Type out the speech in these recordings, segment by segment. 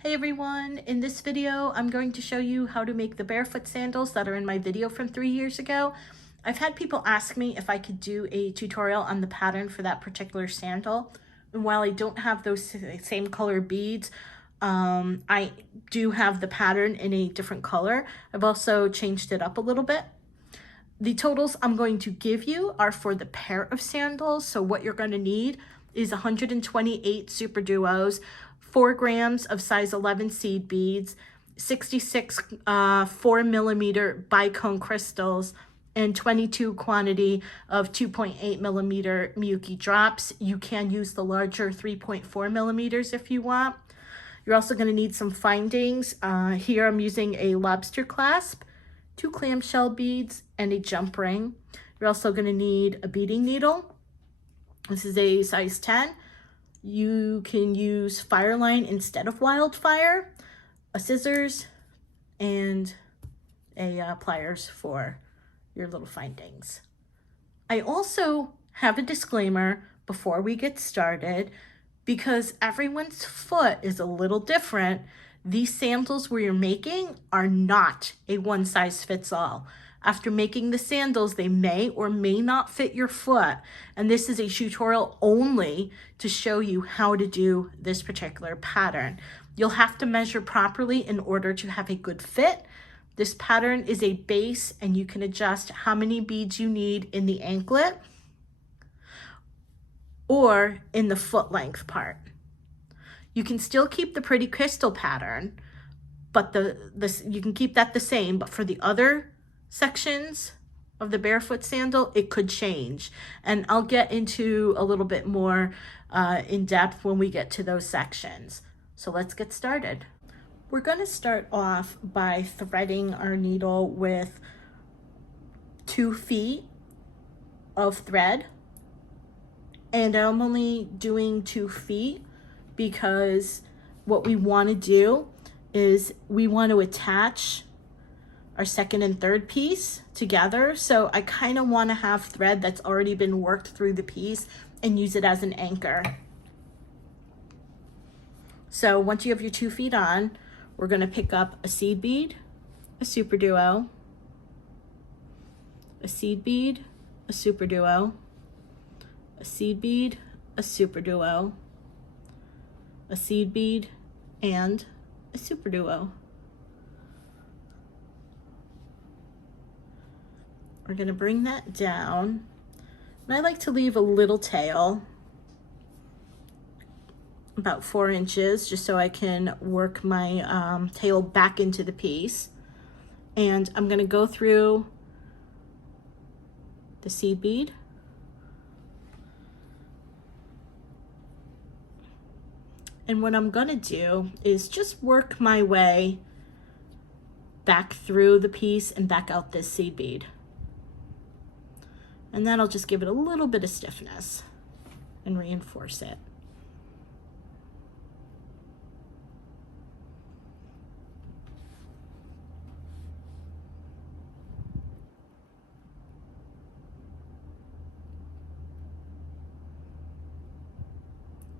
Hey everyone, in this video I'm going to show you how to make the barefoot sandals that are in my video from 3 years ago. I've had people ask me if I could do a tutorial on the pattern for that particular sandal, and while I don't have those same color beads, I do have the pattern in a different color. I've also changed it up a little bit. The totals I'm going to give you are for the pair of sandals. So what you're going to need is 128 super duos, 4 grams of size 11 seed beads, 66 4mm bicone crystals, and 22 quantity of 2.8mm Miyuki drops. You can use the larger 3.4mm if you want. You're also going to need some findings. Here I'm using a lobster clasp, 2 clamshell beads, and a jump ring. You're also going to need a beading needle. This is a size 10. You can use Fireline instead of Wildfire, a scissors, and a pliers for your little findings. I also have a disclaimer before we get started. Because everyone's foot is a little different, these sandals we're making are not a one-size-fits-all. After making the sandals, they may or may not fit your foot, and this is a tutorial only to show you how to do this particular pattern. You'll have to measure properly in order to have a good fit. This pattern is a base, and you can adjust how many beads you need in the anklet or in the foot length part. You can still keep the pretty crystal pattern, but you can keep that the same, but for the other sections of the barefoot sandal, it could change. And I'll get into a little bit more in depth when we get to those sections. So let's get started. We're going to start off by threading our needle with 2 feet of thread. And I'm only doing 2 feet because what we want to do is we want to attach our second and third piece together. So I kind of want to have thread that's already been worked through the piece and use it as an anchor. So once you have your 2 feet on, we're going to pick up a seed bead, a super duo, a seed bead, a super duo, a seed bead, a super duo, a seed bead, and a super duo. We're going to bring that down, and I like to leave a little tail, about 4 inches, just so I can work my tail back into the piece. And I'm going to go through the seed bead, and what I'm gonna do is just work my way back through the piece and back out this seed bead. And that'll just give it a little bit of stiffness and reinforce it.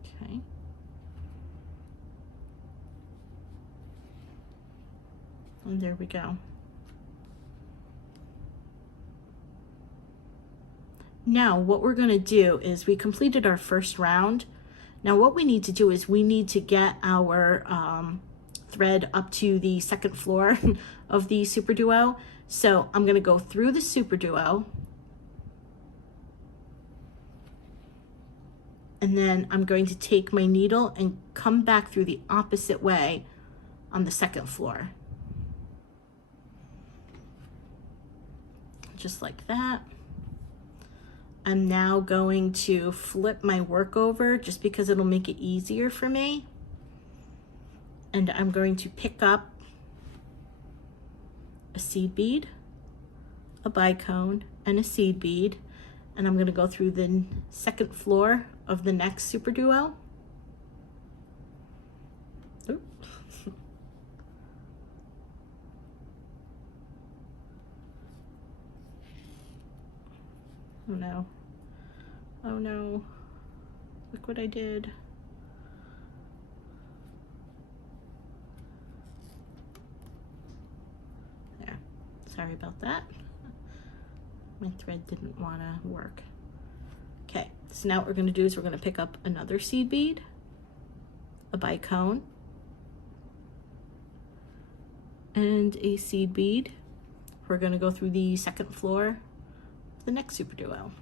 Okay. And there we go. Now what we're going to do is we completed our first round. Now what we need to do is we need to get our thread up to the second floor of the super duo. So I'm going to go through the super duo, and then I'm going to take my needle and come back through the opposite way on the second floor. Just like that. I'm now going to flip my work over just because it'll make it easier for me. And I'm going to pick up a seed bead, a bicone, and a seed bead. And I'm going to go through the second floor of the next super duo. Oops. Oh no. Oh no. Look what I did. Sorry about that. My thread didn't want to work. Okay, so now what we're going to do is we're going to pick up another seed bead, a bicone, and a seed bead. We're going to go through the second floor of the next super duo.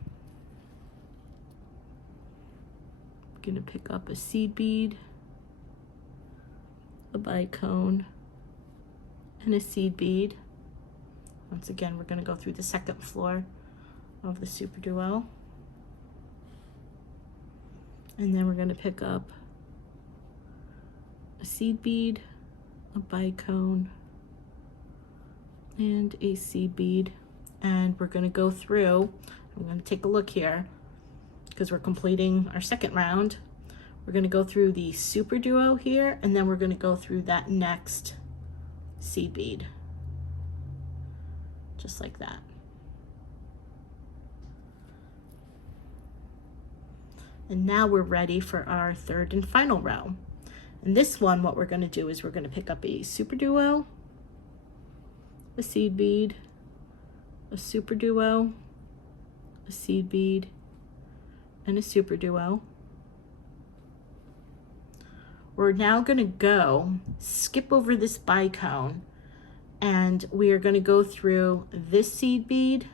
Going to pick up a seed bead, a bicone, and a seed bead. Once again, we're going to go through the second floor of the super duo. And then we're going to pick up a seed bead, a bicone, and a seed bead. And we're going to go through, I'm going to take a look here because we're completing our second round. We're going to go through the super duo here, and then we're going to go through that next seed bead. Just like that. And now we're ready for our third and final row. And this one, what we're going to do is we're going to pick up a super duo, a seed bead, a super duo, a seed bead, and a super duo. We're now going to go skip over this bicone, and we are going to go through this seed bead,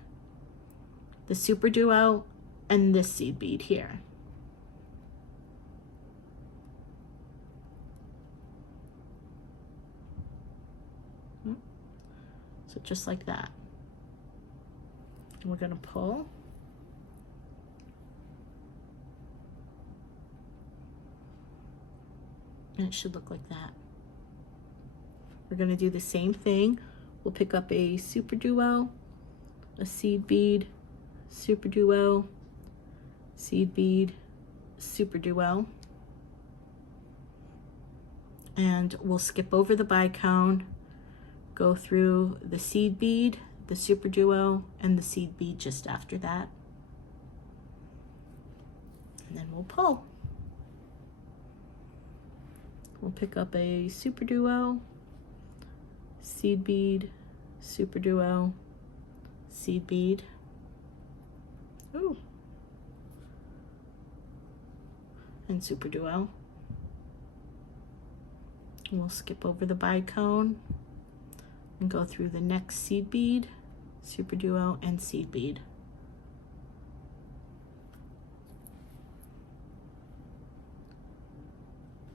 the super duo, and this seed bead here. So just like that. And we're going to pull. And it should look like that. We're going to do the same thing. We'll pick up a super duo, a seed bead, super duo, seed bead, super duo. And we'll skip over the bicone, go through the seed bead, the super duo, and the seed bead just after that. And then we'll pull. We'll pick up a super duo, seed bead, super duo, seed bead. Ooh. And super duo. And we'll skip over the bicone and go through the next seed bead, super duo, and seed bead.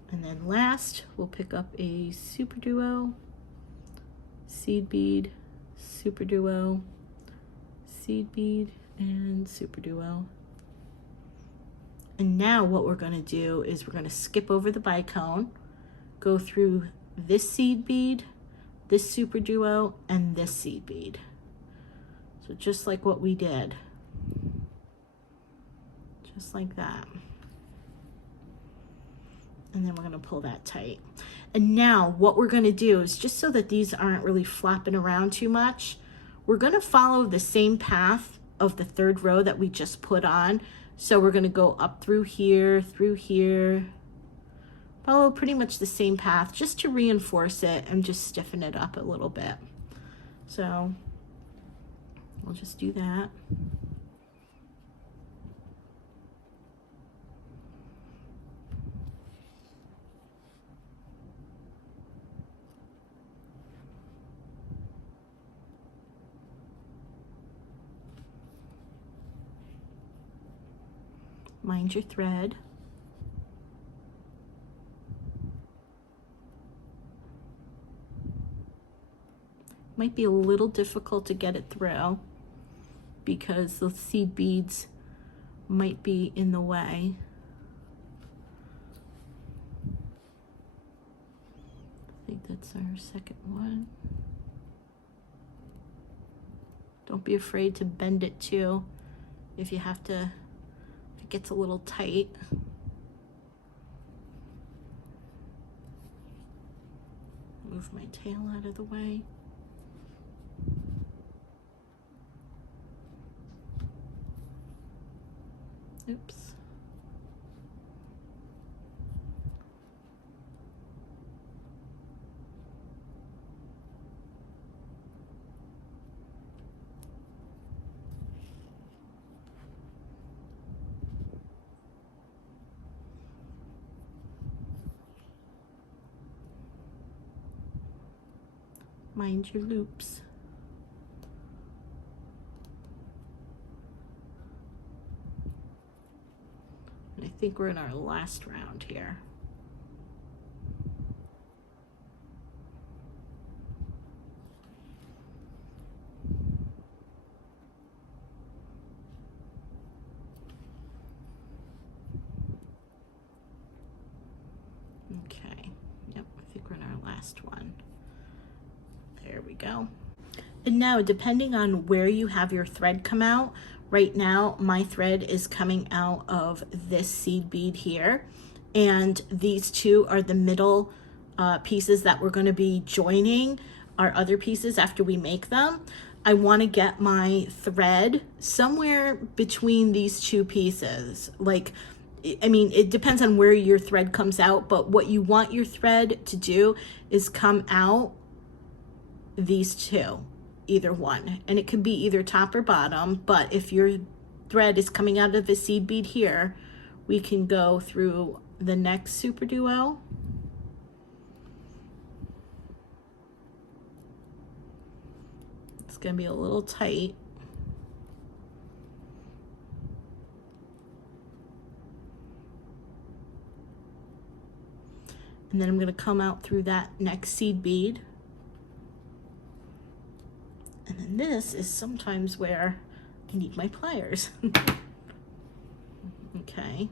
And then last, we'll pick up a super duo, seed bead, super duo, seed bead, and super duo. And now what we're going to do is we're going to skip over the bicone, go through this seed bead, this super duo, and this seed bead. So just like what we did. Just like that. And then we're going to pull that tight. And now what we're going to do is, just so that these aren't really flopping around too much, we're going to follow the same path of the third row that we just put on. So we're going to go up through here, follow pretty much the same path just to reinforce it and just stiffen it up a little bit. So we'll just do that. Mind your thread. Might be a little difficult to get it through because the seed beads might be in the way. I think that's our second one. Don't be afraid to bend it too if you have to. It gets a little tight. Move my tail out of the way. Oops. Mind your loops. And I think we're in our last round here. Okay, yep, I think we're in our last one. There we go. And now, depending on where you have your thread come out, right now my thread is coming out of this seed bead here, and these two are the middle pieces that we're going to be joining our other pieces after we make them. I want to get my thread somewhere between these two pieces. Like, I mean, it depends on where your thread comes out, but what you want your thread to do is come out these two, either one, and it could be either top or bottom. But if your thread is coming out of the seed bead here, we can go through the next super duo, it's going to be a little tight, and then I'm going to come out through that next seed bead. And then this is sometimes where I need my pliers. Okay.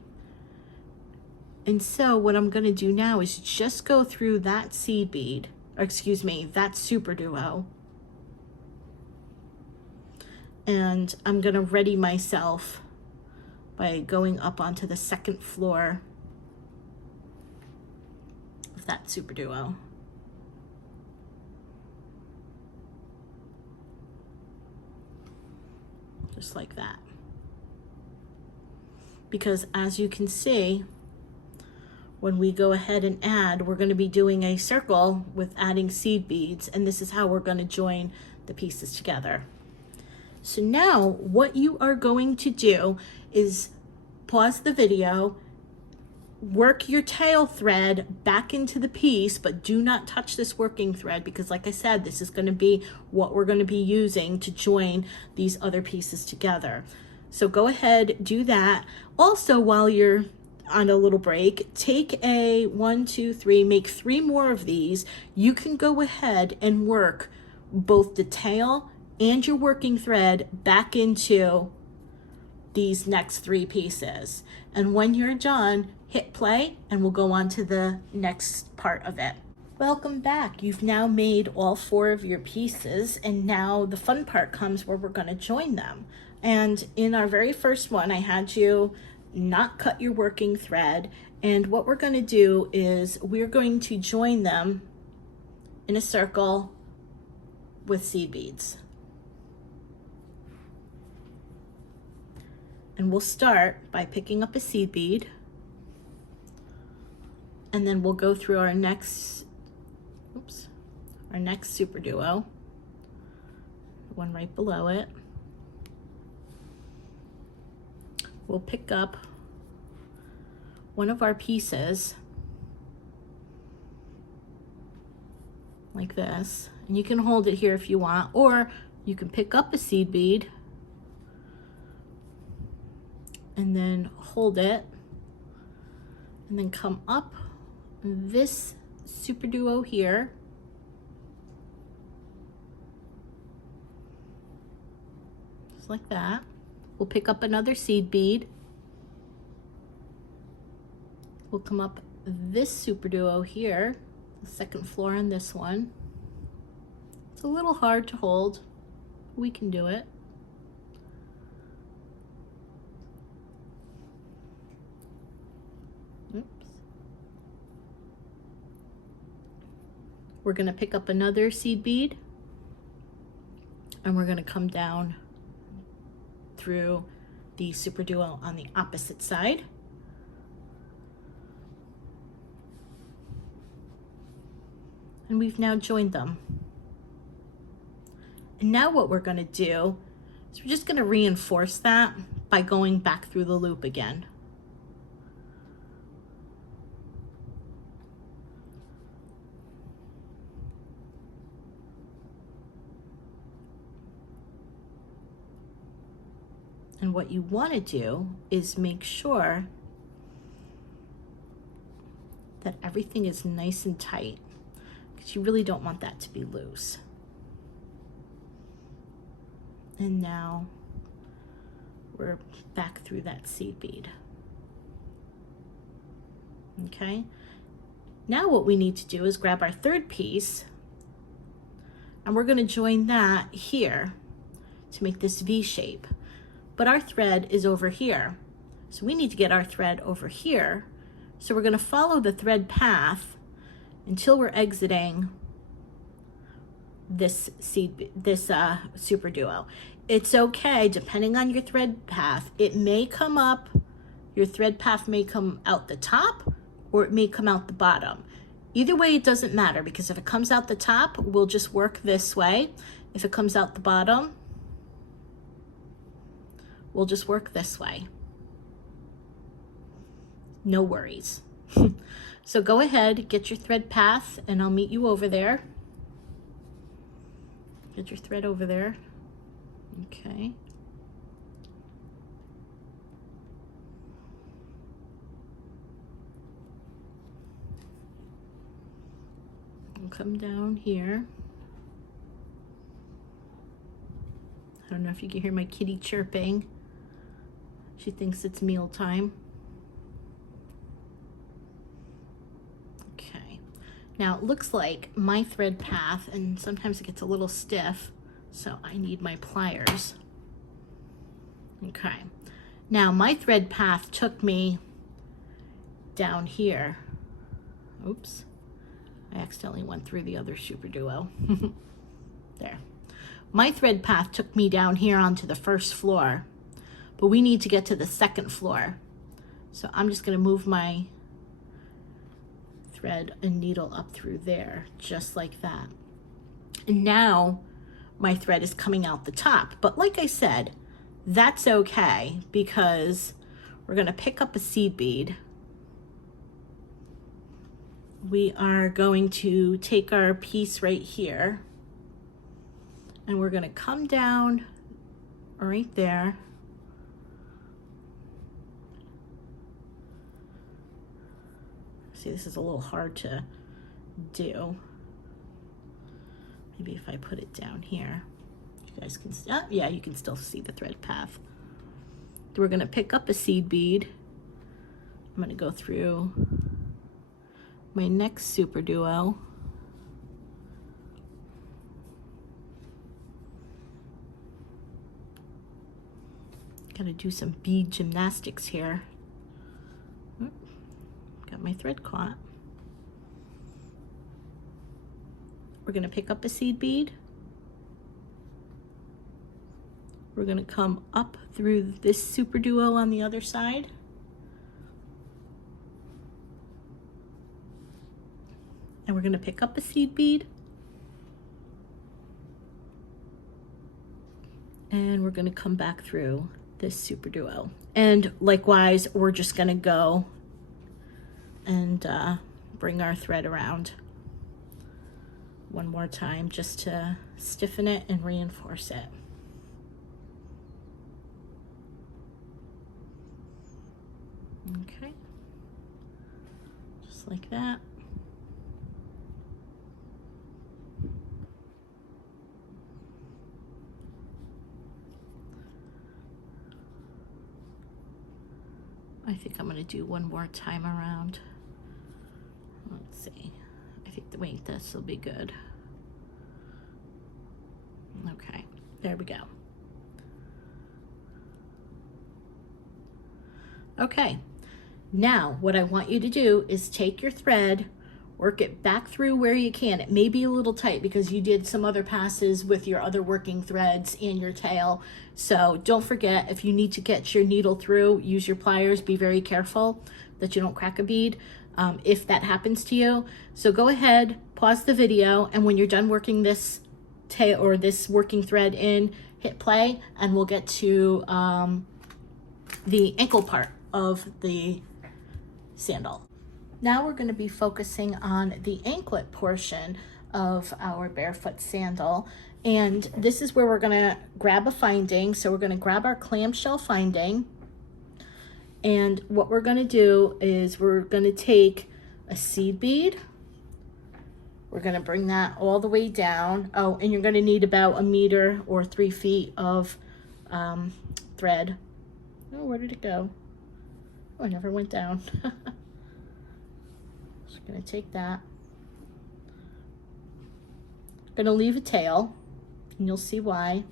And so what I'm going to do now is just go through that seed bead, or excuse me, that super duo. And I'm going to ready myself by going up onto the second floor of that super duo. Just like that. Because as you can see, when we go ahead and add, we're going to be doing a circle with adding seed beads, and this is how we're going to join the pieces together. So now what you are going to do is pause the video, work your tail thread back into the piece, but do not touch this working thread, because like I said, this is going to be what we're going to be using to join these other pieces together. So go ahead, do that. Also, while you're on a little break, take a 1, 2, 3, make 3 more of these. You can go ahead and work both the tail and your working thread back into these next 3 pieces. And when you're done, hit play and we'll go on to the next part of it. Welcome back. You've now made all 4 of your pieces, and now the fun part comes where we're going to join them. And in our very first one, I had you not cut your working thread, and what we're going to do is we're going to join them in a circle with seed beads. And we'll start by picking up a seed bead, and then we'll go through our next super duo, the one right below it. We'll pick up one of our pieces like this, and you can hold it here if you want, or you can pick up a seed bead and then hold it, and then come up this super duo here, just like that. We'll pick up another seed bead. We'll come up this super duo here, the second floor on this one. It's a little hard to hold. We can do it. Oops. We're going to pick up another seed bead, and we're going to come down through the super duo on the opposite side. And we've now joined them. And now what we're going to do is we're just going to reinforce that by going back through the loop again. And what you want to do is make sure that everything is nice and tight, because you really don't want that to be loose. And now we're back through that seed bead. Okay, now what we need to do is grab our third piece, and we're going to join that here to make this V shape. But our thread is over here, so we need to get our thread over here. So we're going to follow the thread path until we're exiting this super duo. It's okay, depending on your thread path, it may come up, your thread path may come out the top, or it may come out the bottom. Either way, it doesn't matter, because if it comes out the top, we'll just work this way. If it comes out the bottom, we'll just work this way. No worries. So go ahead, get your thread path, and I'll meet you over there. Get your thread over there. Okay. And come down here. I don't know if you can hear my kitty chirping. She thinks it's meal time. Okay. Now it looks like my thread path, and sometimes it gets a little stiff, so I need my pliers. Okay. Now my thread path took me down here. Oops. I accidentally went through the other super duo. There. My thread path took me down here onto the first floor, but we need to get to the second floor. So I'm just going to move my thread and needle up through there, just like that. And now my thread is coming out the top. But like I said, that's okay, because we're going to pick up a seed bead. We are going to take our piece right here, and we're going to come down right there. See, this is a little hard to do. Maybe if I put it down here, you guys can, yeah, you can still see the thread path. We're going to pick up a seed bead. I'm going to go through my next super duo. Gotta do some bead gymnastics here. Got my thread caught. We're gonna pick up a seed bead. We're gonna come up through this super duo on the other side. And we're gonna pick up a seed bead. And we're gonna come back through this super duo. And likewise, we're just gonna go and bring our thread around one more time just to stiffen it and reinforce it. Okay, just like that. I think I'm going to do one more time around. Let's see. I think the wait, this will be good. Okay, there we go. Okay, now what I want you to do is take your thread, work it back through where you can. It may be a little tight because you did some other passes with your other working threads and your tail. So don't forget, if you need to get your needle through, use your pliers. Be very careful that you don't crack a bead if that happens to you. So go ahead, pause the video, and when you're done working this tail or this working thread in, hit play, and we'll get to the ankle part of the sandal. Now we're going to be focusing on the anklet portion of our barefoot sandal. And this is where we're gonna grab a finding. So we're gonna grab our clamshell finding. And what we're gonna do is we're gonna take a seed bead. We're gonna bring that all the way down. Oh, and you're gonna need about 1 meter or 3 feet of thread. Oh, where did it go? Oh, it never went down. Just gonna take that. Gonna leave a tail, and you'll see why.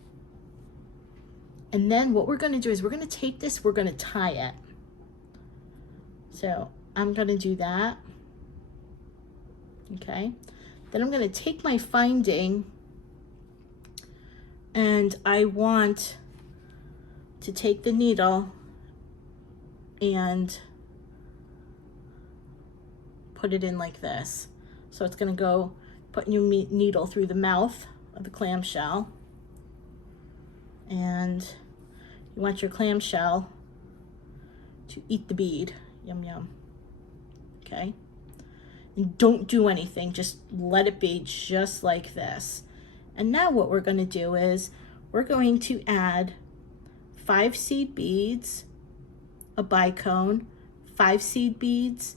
And then what we're gonna do is we're gonna take this, we're gonna tie it. So I'm gonna do that. Okay. Then I'm gonna take my finding, and I want to take the needle and put it in like this. So it's gonna go, putting your needle through the mouth of the clamshell, and you want your clamshell to eat the bead. Yum, yum. Okay. And don't do anything, just let it be just like this. And now what we're gonna do is we're going to add 5 seed beads, a bicone, 5 seed beads,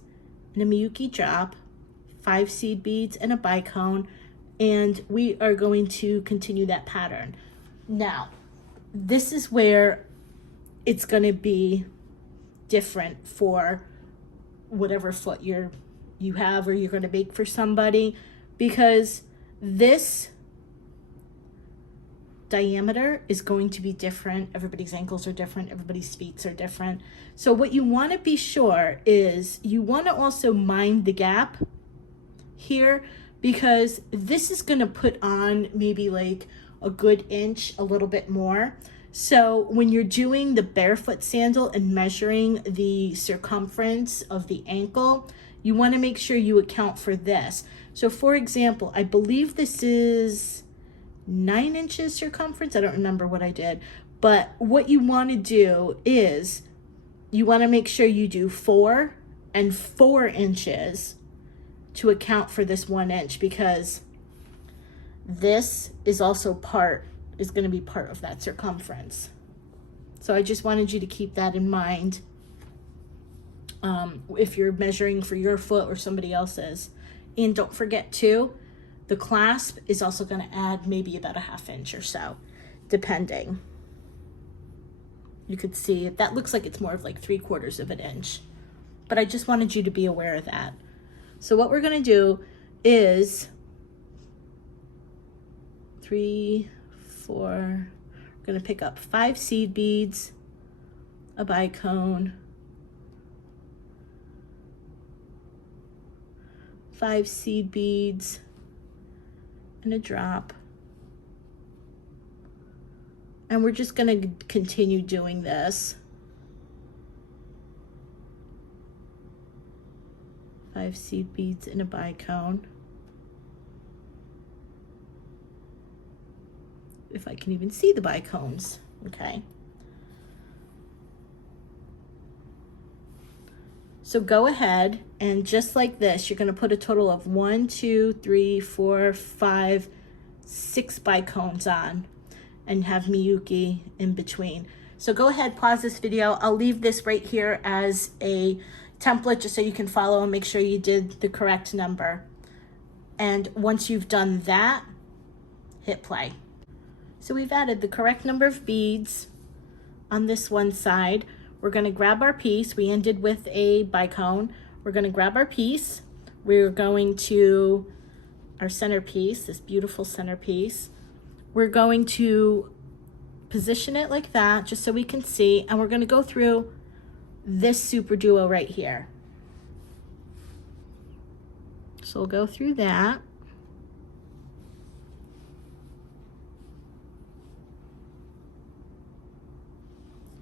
and a Miyuki drop, 5 seed beads and a bicone, and we are going to continue that pattern. Now, this is where it's gonna be different for whatever foot you have or you're gonna make for somebody, because this diameter is going to be different. Everybody's ankles are different, everybody's feet are different. So what you want to be sure is you want to also mind the gap here, because this is going to put on maybe like a good inch, a little bit more. So when you're doing the barefoot sandal and measuring the circumference of the ankle, you want to make sure you account for this. So for example, I believe this is 9 inches circumference. I don't remember what I did, but what you want to do is you want to make sure you do 4 and 4 inches to account for this 1 inch, because this is also going to be part of that circumference. So I just wanted you to keep that in mind if you're measuring for your foot or somebody else's. And don't forget too, the clasp is also going to add maybe about a 1/2 inch or so, depending. You could see that looks like it's more of like 3/4 of an inch, but I just wanted you to be aware of that. So what we're going to do is 3, 4, we're going to pick up 5 seed beads, a bicone, 5 seed beads, and a drop. And we're just going to continue doing this. 5 seed beads and a bicone. If I can even see the bicones, okay? So go ahead and just like this, you're going to put a total of 1, 2, 3, 4, 5, 6 bicones on and have Miyuki in between. So go ahead, pause this video. I'll leave this right here as a template just so you can follow and make sure you did the correct number. And once you've done that, hit play. So we've added the correct number of beads on this one side. We're going to grab our piece. We ended with a bicone. We're going to grab our piece. We're going to our centerpiece, this beautiful centerpiece. We're going to position it like that just so we can see, and we're going to go through this super duo right here. So we'll go through that.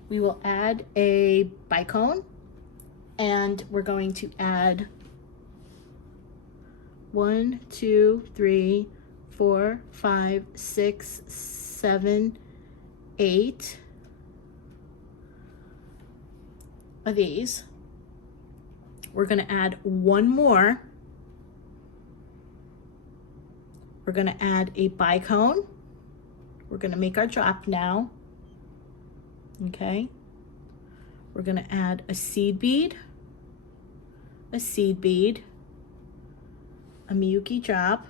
We will add a bicone, and we're going to add 1, 2, 3, 4, 5, 6, 7, 8 of these. We're going to add one more We're going to add a bicone. We're going to make our drop now. Okay. We're going to add a seed bead, a Miyuki drop,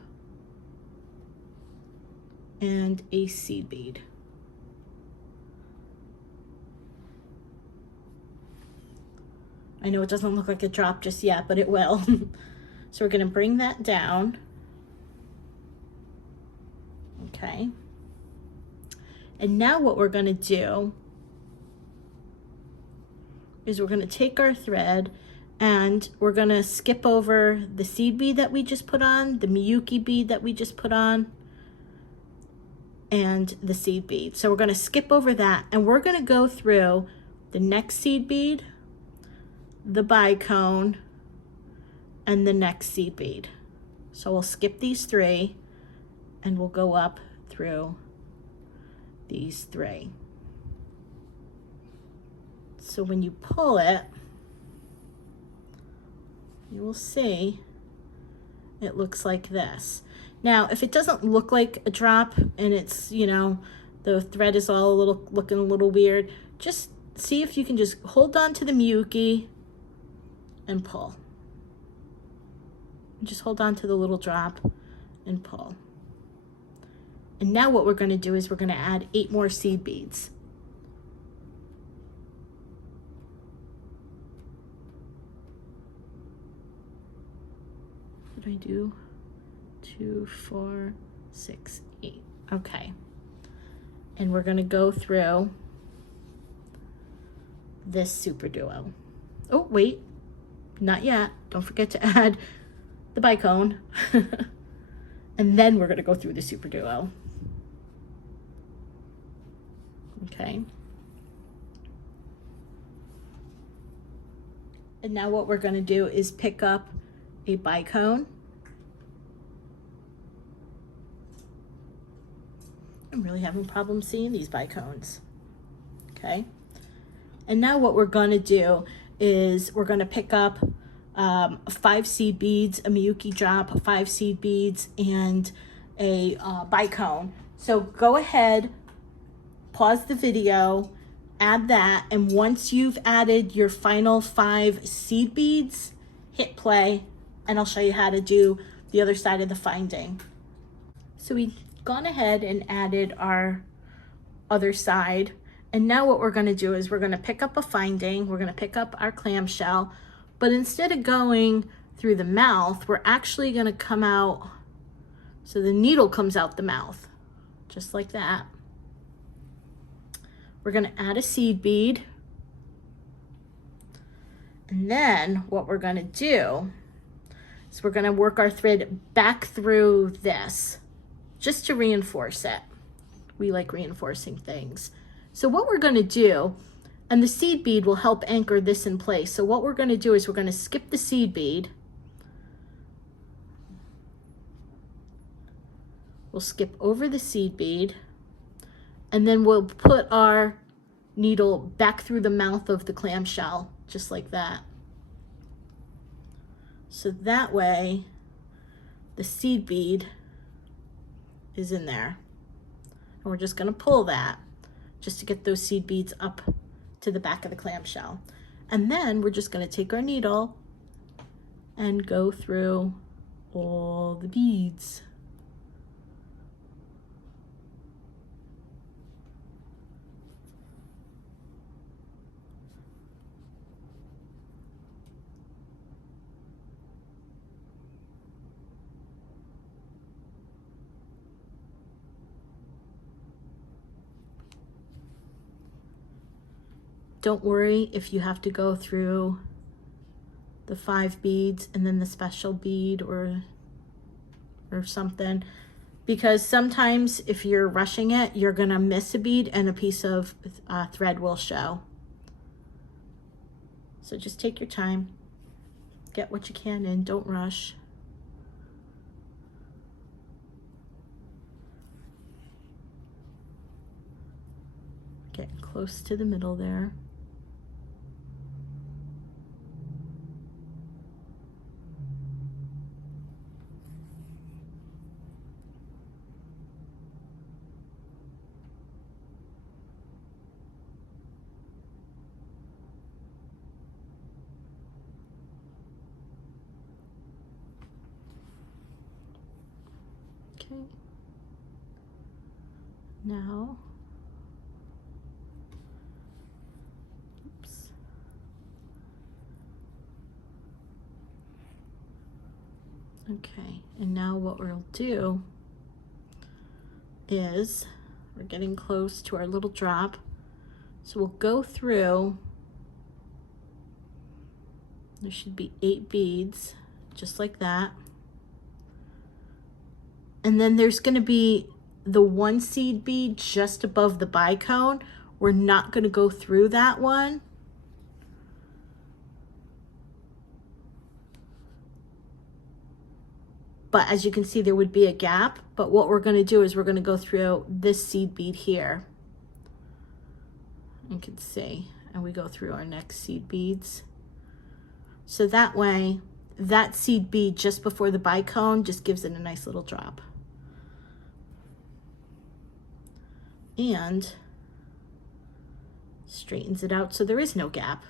and a seed bead. I know it doesn't look like a drop just yet, but it will. So we're going to bring that down. Okay. And now what we're going to do is we're going to take our thread and we're going to skip over the seed bead that we just put on, the Miyuki bead that we just put on, and the seed bead. So we're going to skip over that and we're going to go through the next seed bead, the bicone, and the next seed bead. So we'll skip these three and we'll go up through these three. So when you pull it, you will see it looks like this. Now, if it doesn't look like a drop and it's, you know, the thread is all looking a little weird, just see if you can just hold on to the Miyuki and pull. Just hold on to the little drop and pull. And now what we're going to do is we're going to add 8 more seed beads. What did I do? 2, 4, 6, 8. Okay. And we're going to go through this super duo. Oh, wait. Not yet. Don't forget to add the bicone. And then we're going to go through the super duo. Okay. And now what we're going to do is pick up a bicone. I'm really having problems seeing these bicones. Okay. And now what we're going to do is we're going to pick up 5 seed beads, a Miyuki drop, 5 seed beads, and a bicone. So go ahead, pause the video, add that, and once you've added your final 5 seed beads, hit play, and I'll show you how to do the other side of the finding. So we've gone ahead and added our other side, and now what we're going to do is we're going to pick up a finding, we're going to pick up our clamshell, but instead of going through the mouth, we're actually going to come out, so the needle comes out the mouth, just like that. We're going to add a seed bead, and then what we're going to do is we're going to work our thread back through this, just to reinforce it. We like reinforcing things. So what we're going to do, and the seed bead will help anchor this in place. So what we're going to do is we're going to skip the seed bead. We'll skip over the seed bead, and then we'll put our needle back through the mouth of the clamshell, just like that. So that way, the seed bead is in there. And we're just going to pull that just to get those seed beads up to the back of the clamshell. And then we're just going to take our needle and go through all the beads. Don't worry if you have to go through the 5 beads and then the special bead or something, because sometimes if you're rushing it, you're gonna miss a bead and a piece of thread will show. So just take your time, get what you can in, don't rush. Getting close to the middle there. Okay. Now, oops. Okay, and now what we'll do is, we're getting close to our little drop, so we'll go through, there should be 8 beads, just like that. And then there's going to be the 1 seed bead just above the bicone. We're not going to go through that one. But as you can see, there would be a gap. But what we're going to do is we're going to go through this seed bead here. You can see, and we go through our next seed beads. So that way, that seed bead just before the bicone just gives it a nice little drop. And straightens it out so there is no gap.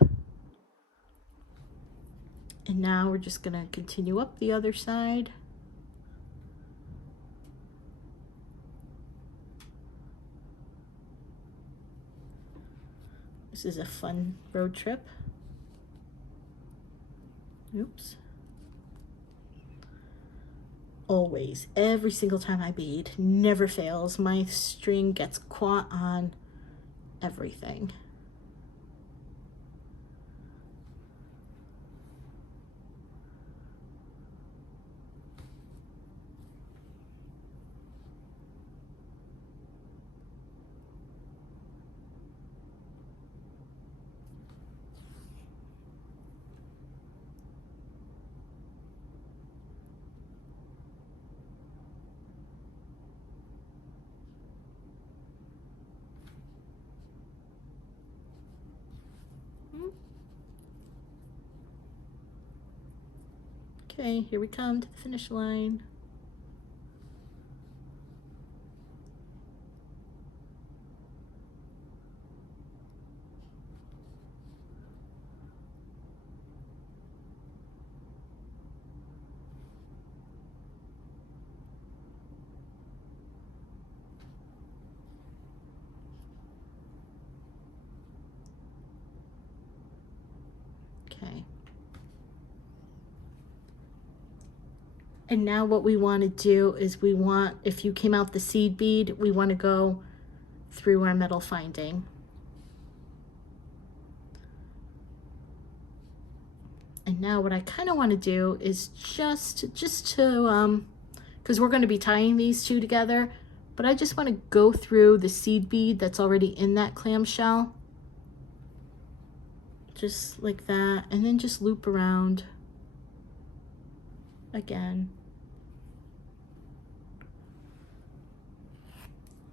And now we're just going to continue up the other side. This is a fun road trip. Oops. Always, every single time I bead, never fails. My string gets caught on everything. Okay, here we come to the finish line. Okay. And now what we want to do is we want, if you came out the seed bead, we want to go through our metal finding. And now what I kind of want to do is just to, because we're going to be tying these two together, but I just want to go through the seed bead that's already in that clamshell. Just like that, and then just loop around again.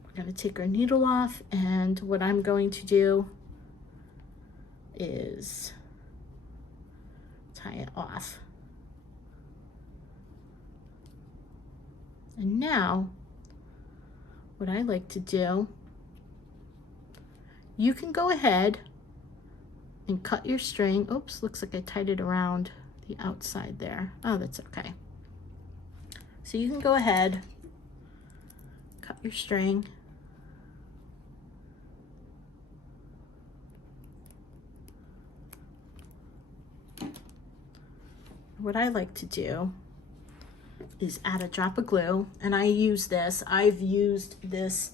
We're going to take our needle off, and what I'm going to do is tie it off. And now what I like to do, you can go ahead and cut your string. Oops, looks like I tied it around the outside there. Oh, that's okay. So you can go ahead, cut your string. What I like to do is add a drop of glue, and I use this. I've used this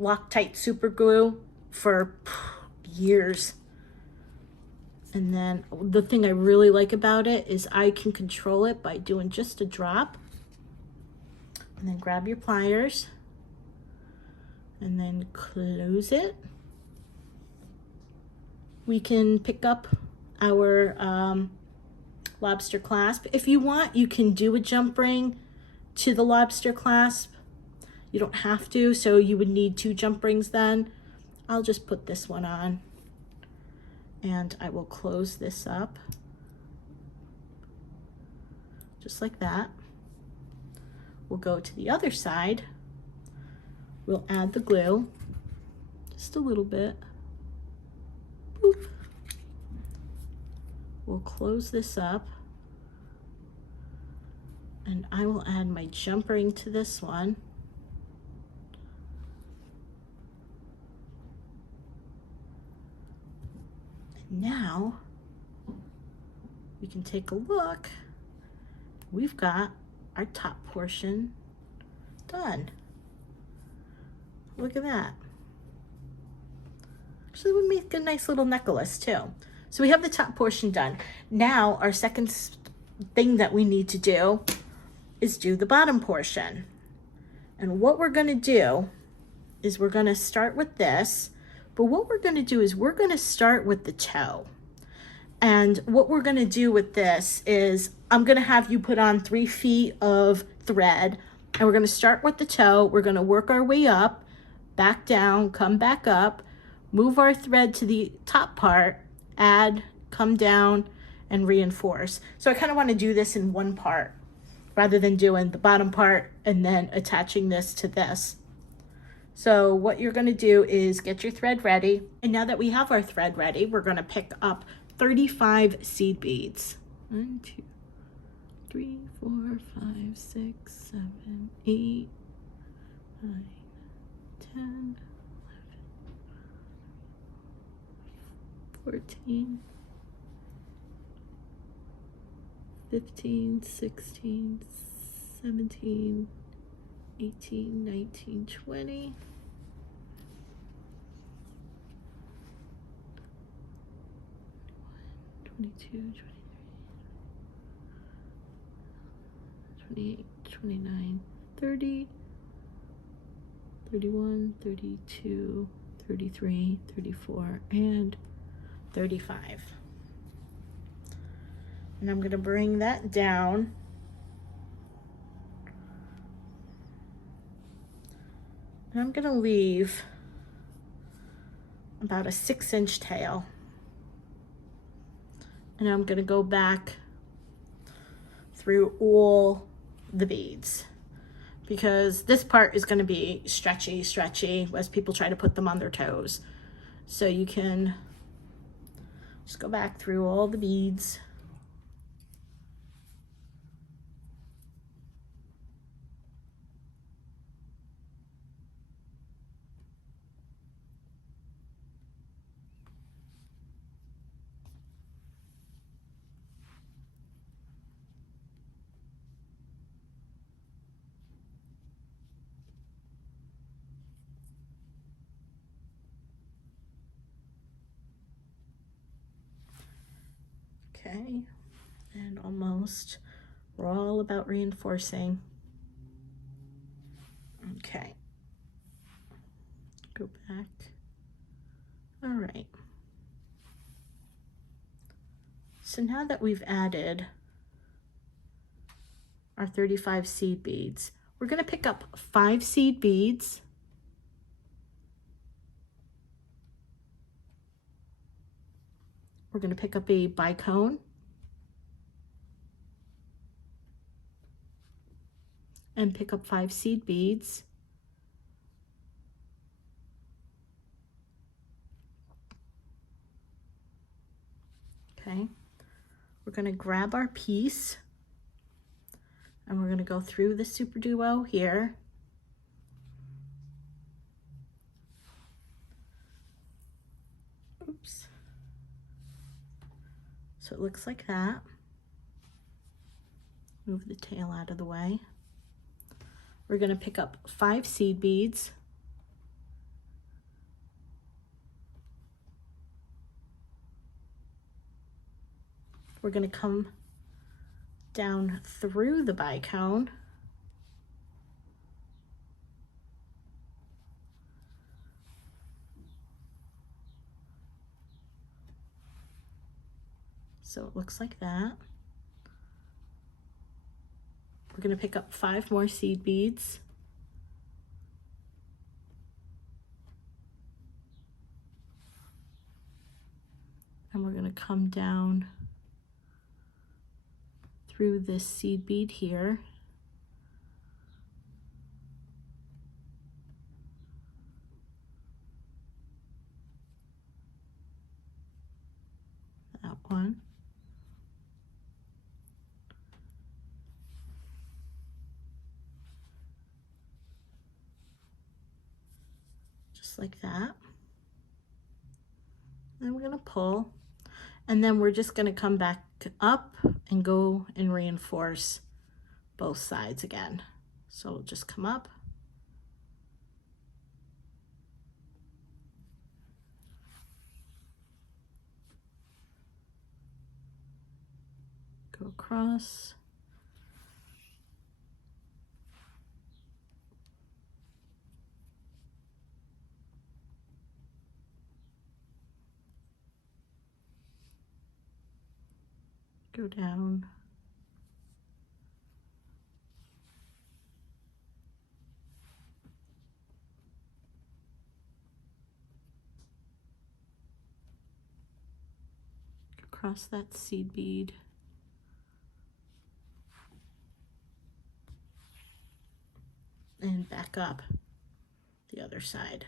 Loctite super glue for years. And then the thing I really like about it is I can control it by doing just a drop. And then grab your pliers and then close it. We can pick up our lobster clasp. If you want, you can do a jump ring to the lobster clasp. You don't have to, so you would need 2 jump rings then. I'll just put this one on, and I will close this up just like that. We'll go to the other side. We'll add the glue, just a little bit. Boop. We'll close this up, And I will add my jump ring to this one. And now we can take a look. We've got our top portion done. Look at that. Actually, would make a nice little necklace too. So we have the top portion done. Now our second thing that we need to do is do the bottom portion. And what we're gonna do is we're gonna start with this, but what we're gonna do is we're gonna start with the toe. And what we're gonna do with this is I'm gonna have you put on 3 feet of thread, and we're gonna start with the toe. We're gonna work our way up, back down, come back up, move our thread to the top part, add, come down, and reinforce. So I kind of want to do this in one part rather than doing the bottom part and then attaching this to this. So what you're going to do is get your thread ready. And now that we have our thread ready, we're going to pick up 35 seed beads. 1, 2, 3, 4, 5, 6, 7, 8, 9, 10, 11, 14, 15, 16, 17, 18, 19, 20. 22, 23, 28, 29, 30, 31, 32, 33, 34, and 35. And I'm going to bring that down. And I'm going to leave about a 6-inch tail. And I'm going to go back through all the beads, because this part is going to be stretchy as people try to put them on their toes. So you can just go back through all the beads. Okay, and almost, we're all about reinforcing. Okay, go back. All right. So now that we've added our 35 seed beads, we're going to pick up 5 seed beads. We're going to pick up a bicone. And pick up 5 seed beads. Okay. We're going to grab our piece and we're going to go through the super duo here. Oops. So it looks like that. Move the tail out of the way. We're going to pick up 5 seed beads. We're going to come down through the bicone. So it looks like that. We're going to pick up 5 more seed beads. And we're going to come down through this seed bead here. That one. just like that. And we're going to pull, and then we're just going to come back up and go and reinforce both sides again. So we'll just come up, go across, go down, across that seed bead, and back up the other side.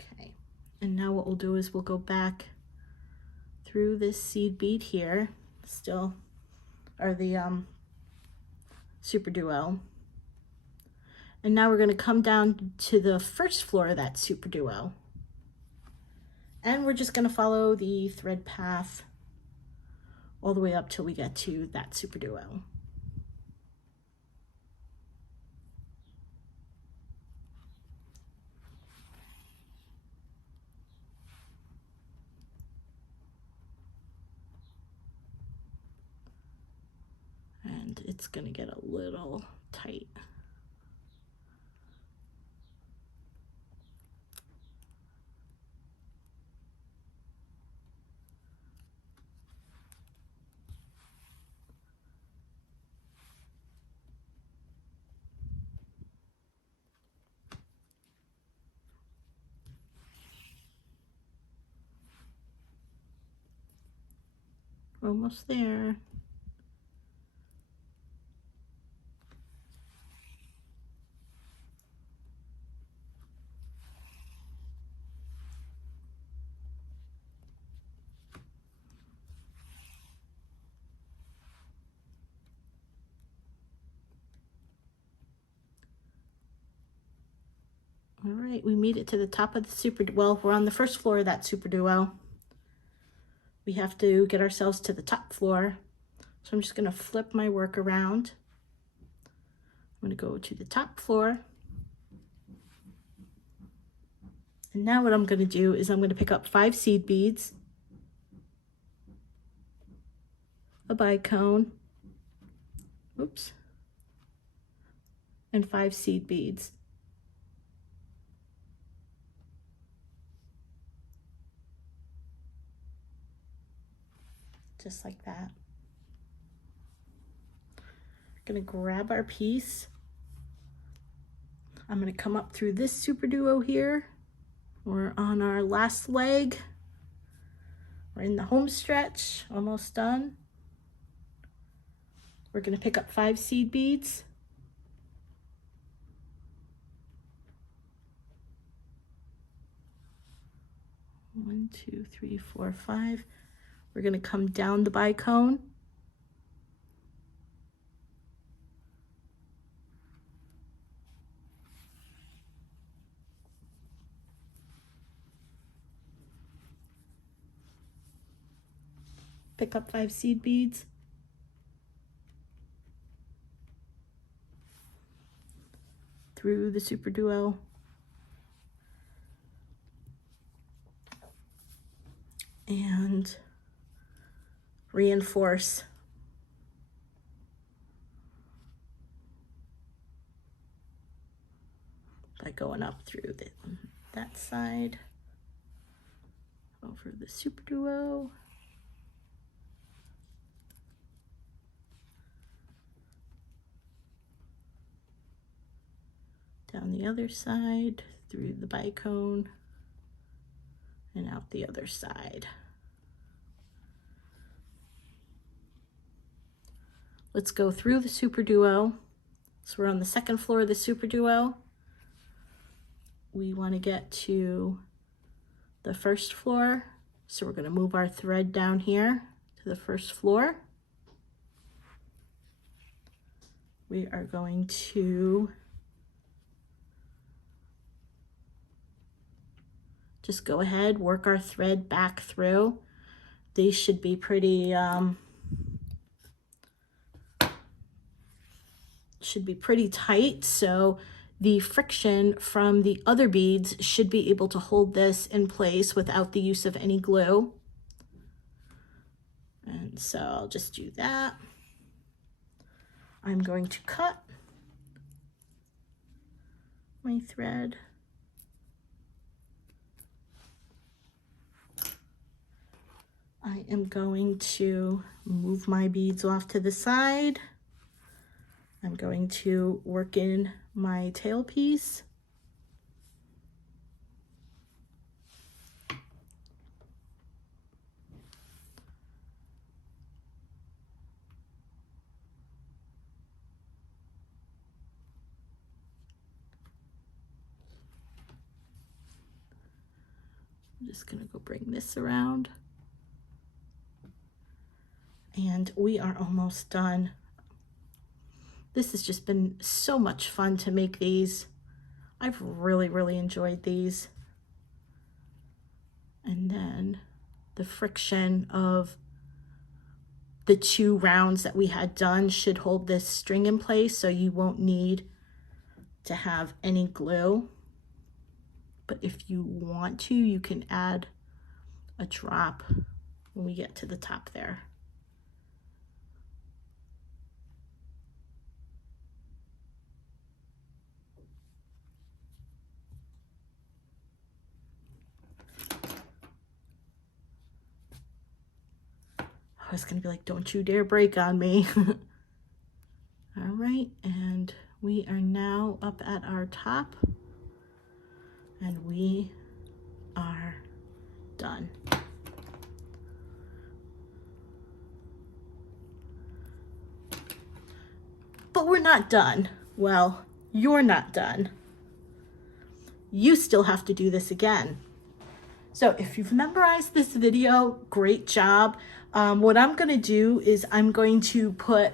Okay, and now what we'll do is we'll go back through this seed bead here, still, or the super duo. And now we're going to come down to the first floor of that super duo. And we're just going to follow the thread path all the way up till we get to that super duo. And it's going to get a little tight. We're almost there. All right, we made it to the top of the super, well, we're on the first floor of that super duo. We have to get ourselves to the top floor. So I'm just going to flip my work around. I'm going to go to the top floor. And now what I'm going to do is I'm going to pick up 5 seed beads, a bicone, oops, and 5 seed beads. Just like that. Gonna grab our piece. I'm gonna come up through this super duo here. We're on our last leg. We're in the home stretch, almost done. We're gonna pick up 5 seed beads. One, two, three, four, 5. We're going to come down the bicone. Pick up 5 seed beads. Through the super duo. And reinforce by going up through that side, over the super duo, down the other side, through the bicone, and out the other side. Let's go through the super duo. So we're on the second floor of the super duo. we want to get to the first floor. So we're going to move our thread down here to the first floor. We are going to just go ahead, work our thread back through. These should be pretty tight, so the friction from the other beads should be able to hold this in place without the use of any glue. And so I'll just do that. I'm going to cut my thread. I am going to move my beads off to the side. I'm going to work in my tail piece. I'm just gonna go bring this around. And we are almost done. This has just been so much fun to make these. I've really enjoyed these. And then the friction of the 2 rounds that we had done should hold this string in place, so you won't need to have any glue. But if you want to, you can add a drop when we get to the top there. I was gonna be like, don't you dare break on me. All right, and we are now up at our top, and we are done. But we're not done. Well, you're not done. You still have to do this again. So if you've memorized this video, great job. What I'm gonna do is I'm going to put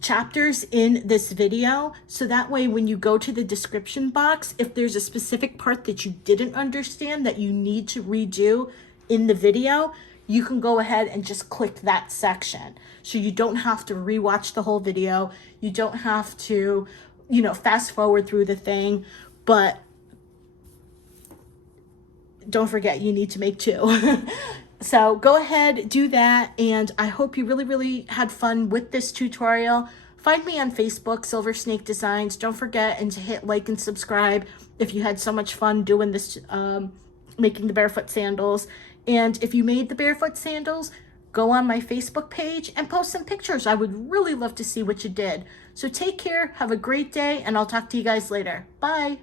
chapters in this video, so that way when you go to the description box, if there's a specific part that you didn't understand that you need to redo in the video, you can go ahead and just click that section. So you don't have to rewatch the whole video. You don't have to, you know, fast forward through the thing, but don't forget, you need to make 2. So go ahead, do that, and I hope you really had fun with this tutorial. Find me on Facebook, Silver Snake Designs. Don't forget and to hit like and subscribe if you had so much fun doing this, making the barefoot sandals. And if you made the barefoot sandals, go on my Facebook page and post some pictures. I would really love to see what you did. So take care, have a great day, and I'll talk to you guys later. Bye.